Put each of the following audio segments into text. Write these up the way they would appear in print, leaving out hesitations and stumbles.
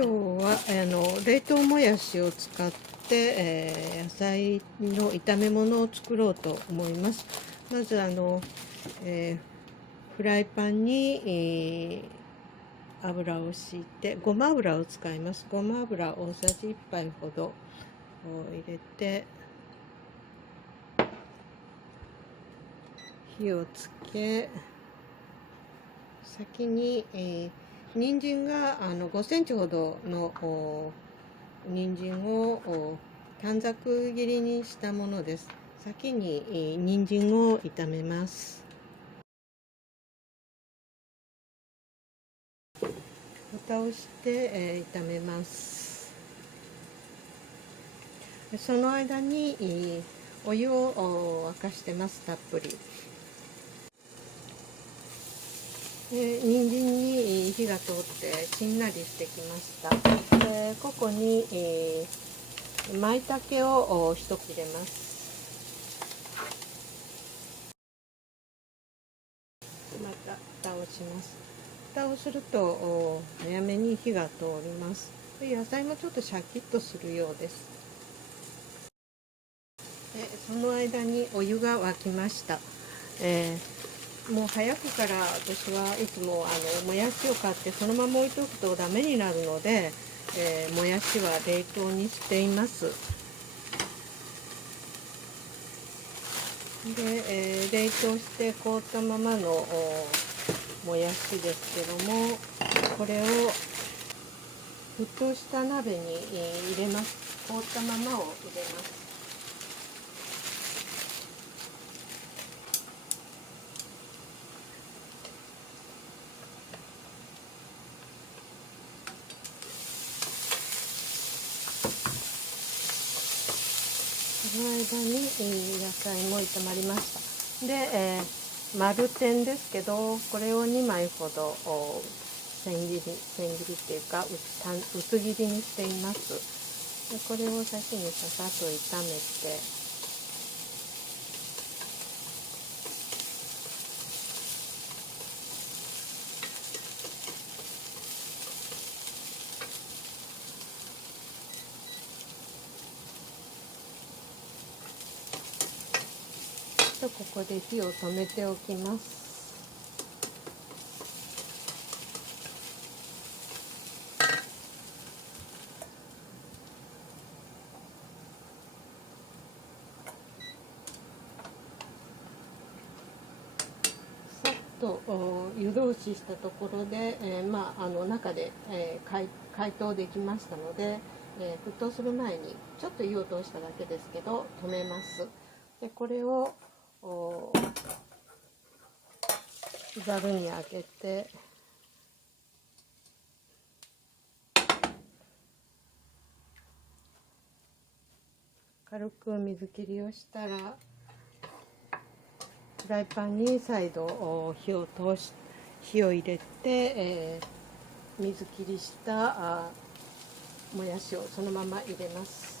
今日は冷凍もやしを使って、野菜の炒め物を作ろうと思います。まずフライパンに、油を敷いてごま油を使います。ごま油大さじ1杯ほどを入れて火をつけ、先に、人参が5センチほどの人参を短冊切りにしたものです。先に人参を炒めます。蓋をして、炒めます。その間にお湯を沸かしてます。たっぷり。人参に火が通ってしんなりしてきました。ここに舞茸を一口入れます。また蓋をします。蓋をすると早めに火が通ります。野菜もちょっとシャキッとするようです。その間にお湯が沸きました。もう早くから私はいつももやしを買ってそのまま置いておくとダメになるので、もやしは冷凍にしています。で、冷凍して凍ったままのもやしですけども、これを沸騰した鍋に入れます。凍ったままを入れます。その間に野菜も炒まりました。で、丸天ですけど、これを2枚ほど千切りっていうか薄切りにしています。でこれを先にささっと炒めて、ここで火を止めておきます。さっと湯通ししたところで、中で、解凍できましたので、沸騰する前にちょっと湯を通しただけですけど止めます。でこれをざるにあげて、軽く水切りをしたら、フライパンに再度火を入れて、水切りしたもやしをそのまま入れます。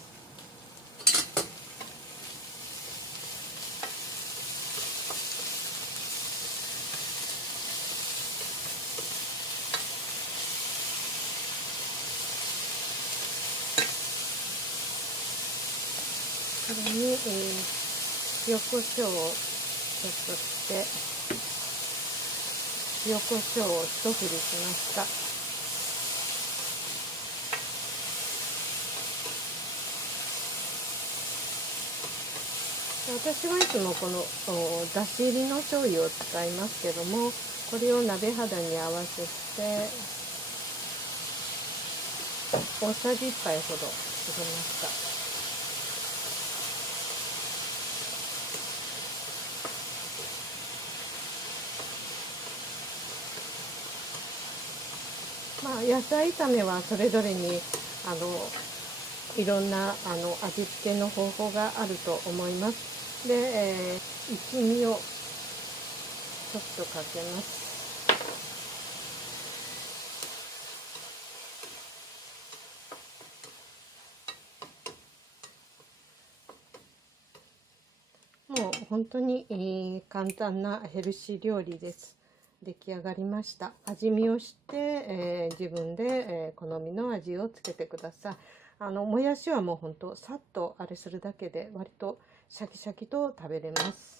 これに、塩コショウをちょっとして、塩コショウを一振りしました。私はいつもこのだし入りの醤油を使いますけども、これを鍋肌に合わせて大さじ1杯ほど入れました。野菜炒めはそれぞれにいろんな味付けの方法があると思います。で、一味をちょっとかけます。もう本当に簡単なヘルシー料理です。出来上がりました。味見をして、自分で、好みの味をつけてください。もやしはもうほんとさっとあれするだけで割とシャキシャキと食べれます。